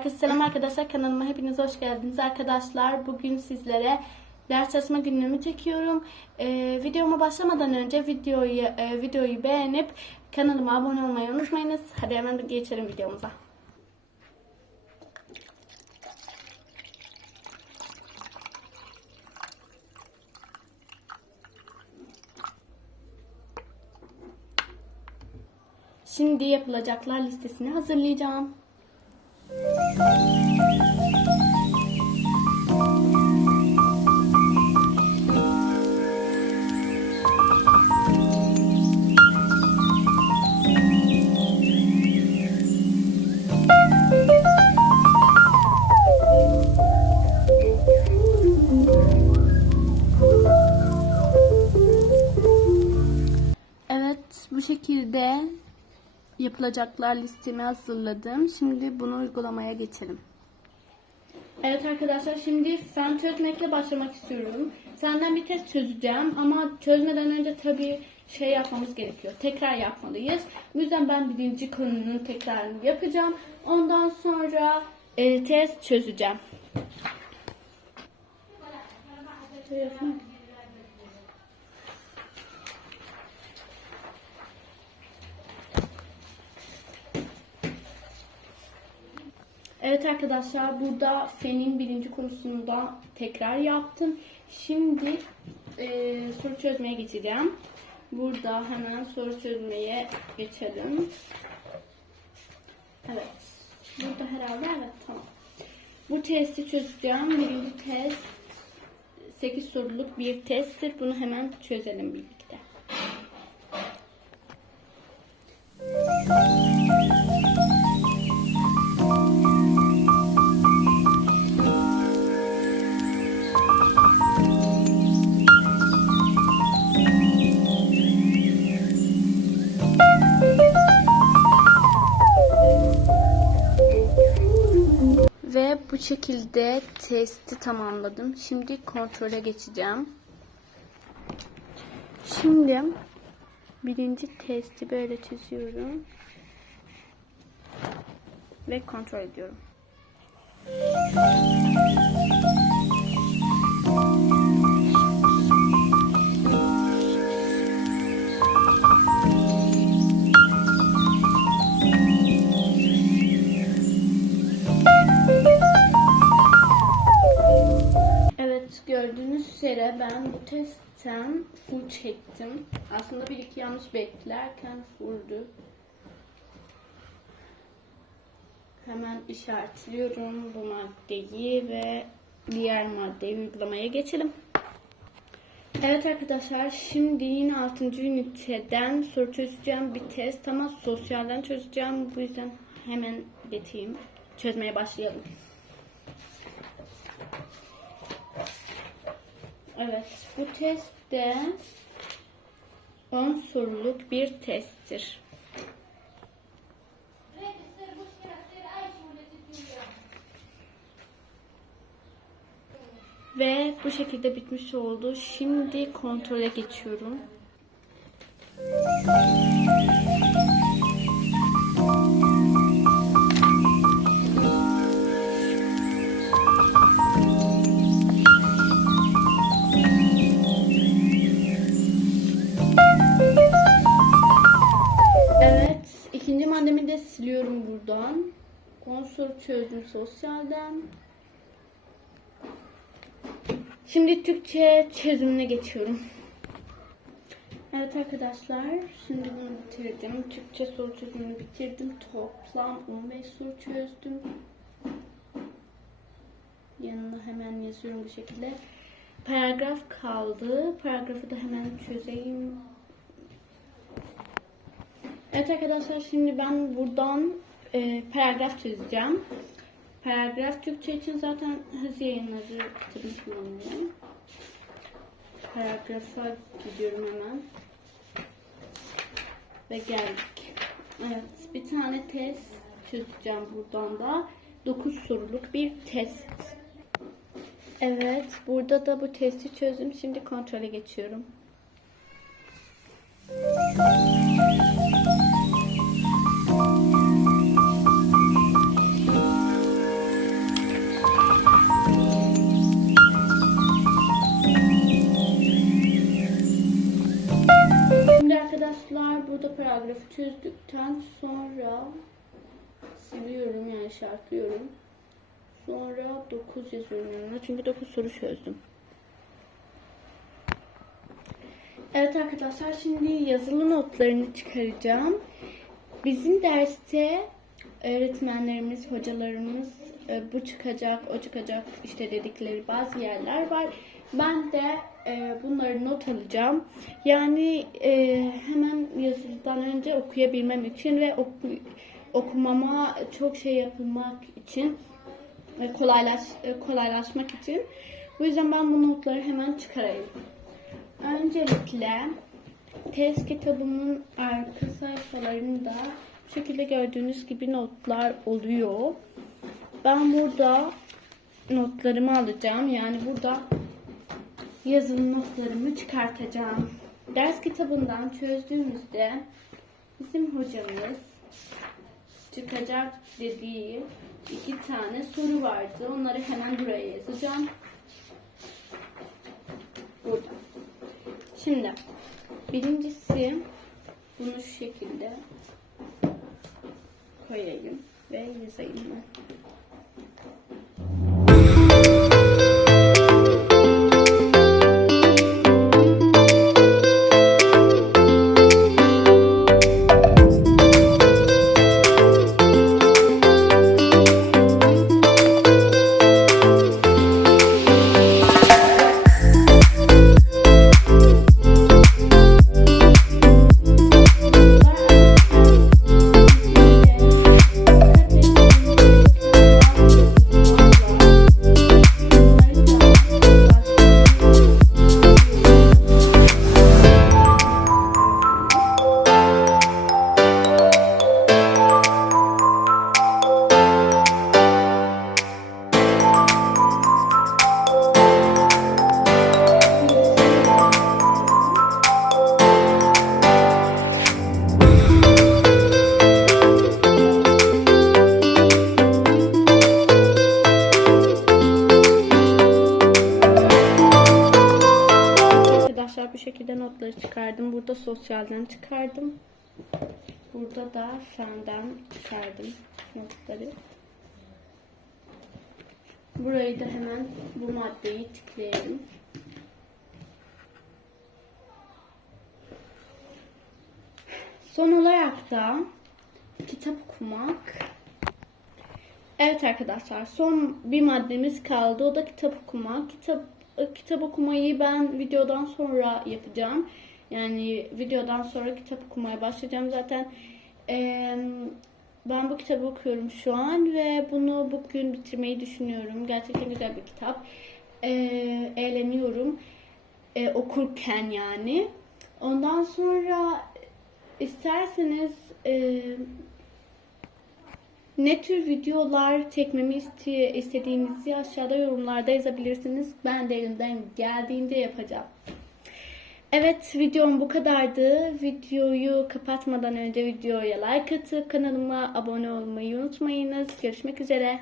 Herkese selam arkadaşlar. Kanalıma hepiniz hoş geldiniz arkadaşlar. Bugün sizlere ders çalışma günlüğümü çekiyorum. Ee, videoma başlamadan önce videoyu e, videoyu beğenip kanalıma abone olmayı unutmayınız. Hadi hemen geçelim videomuza. Şimdi yapılacaklar listesini hazırlayacağım. Bu şekilde yapılacaklar listemi hazırladım. Şimdi bunu uygulamaya geçelim. Evet arkadaşlar şimdi fen çözmekle başlamak istiyorum. Senden bir test çözeceğim ama çözmeden önce tabii şey yapmamız gerekiyor. Tekrar yapmalıyız. Bu yüzden ben birinci konunun tekrarını yapacağım. Ondan sonra e, test çözeceğim. Evet arkadaşlar burada fenin birinci konusunu da tekrar yaptım. Şimdi e, soru çözmeye geçeceğim. Burada hemen soru çözmeye geçelim. Evet. Burada herhalde evet tamam. Bu testi çözeceğim. Birinci test 8 soruluk bir testtir. Bunu hemen çözelim birlikte. Şekilde testi tamamladım. Şimdi kontrole geçeceğim. Şimdi birinci testi böyle çiziyorum. Ve kontrol ediyorum. Üzere ben bu testten full çektim. Aslında bir iki yanlış beklerken fulldü. Hemen işaretliyorum bu maddeyi ve diğer maddeyi uygulamaya geçelim. Evet arkadaşlar şimdi yine 6. üniteden soru çözeceğim bir test ama sosyalden çözeceğim. Bu yüzden hemen geçeyim. Çözmeye başlayalım. Evet, bu test de 10 soruluk bir testtir. Ve bu şekilde bitmiş oldu. Şimdi kontrole geçiyorum. Konsol çözdüm sosyalden. Şimdi Türkçe çözümüne geçiyorum. Evet arkadaşlar, şimdi bunu bitirdim. Türkçe soru çözümünü bitirdim. Toplam 15 soru çözdüm. Yanına hemen yazıyorum bu şekilde. Paragraf kaldı. Paragrafı da hemen çözeyim. Evet arkadaşlar şimdi ben buradan e, paragraf çözeceğim. Paragraf Türkçe için zaten hızlı yayınları bitirmişim onları. Paragrafa gidiyorum hemen. Ve geldik. Evet bir tane test çözeceğim buradan da. 9 soruluk bir test. Evet burada da bu testi çözdüm. Şimdi kontrole geçiyorum. İşaretliyorum. Sonra 9 yazıyorum. Çünkü 9 soru çözdüm. Evet arkadaşlar şimdi yazılı notlarını çıkaracağım. Bizim derste öğretmenlerimiz, hocalarımız e, bu çıkacak, o çıkacak işte dedikleri bazı yerler var. Ben de e, bunları not alacağım. Yani e, hemen yazılıdan önce okuyabilmem için ve oku- okumama çok şey yapılmak için kolaylaş, e, kolaylaşmak için. Bu yüzden ben bu notları hemen çıkarayım. Öncelikle test kitabımın arka sayfalarında bu şekilde gördüğünüz gibi notlar oluyor. Ben burada notlarımı alacağım. Yani burada yazılı notlarımı çıkartacağım. Ders kitabından çözdüğümüzde bizim hocamız çıkacak dediği iki tane soru vardı. Onları hemen buraya yazacağım. Burada. Şimdi birincisi bunu şu şekilde koyayım ve yazayım ben. Sosyalden çıkardım. Burada da fenden çıkardım notları. Burayı da hemen bu maddeyi tıklayalım. Son olarak da kitap okumak. Evet arkadaşlar son bir maddemiz kaldı. O da kitap okumak. Kitap e, kitap okumayı ben videodan sonra yapacağım. Yani videodan sonra kitap okumaya başlayacağım zaten. Ben bu kitabı okuyorum şu an ve bunu bugün bitirmeyi düşünüyorum. Gerçekten güzel bir kitap. Eee, eğleniyorum e, okurken yani. Ondan sonra isterseniz e, ne tür videolar çekmemi iste- istediğinizi aşağıda yorumlarda yazabilirsiniz. Ben de elimden geldiğince yapacağım. Evet videom bu kadardı. Videoyu kapatmadan önce videoya like atıp kanalıma abone olmayı unutmayınız. Görüşmek üzere.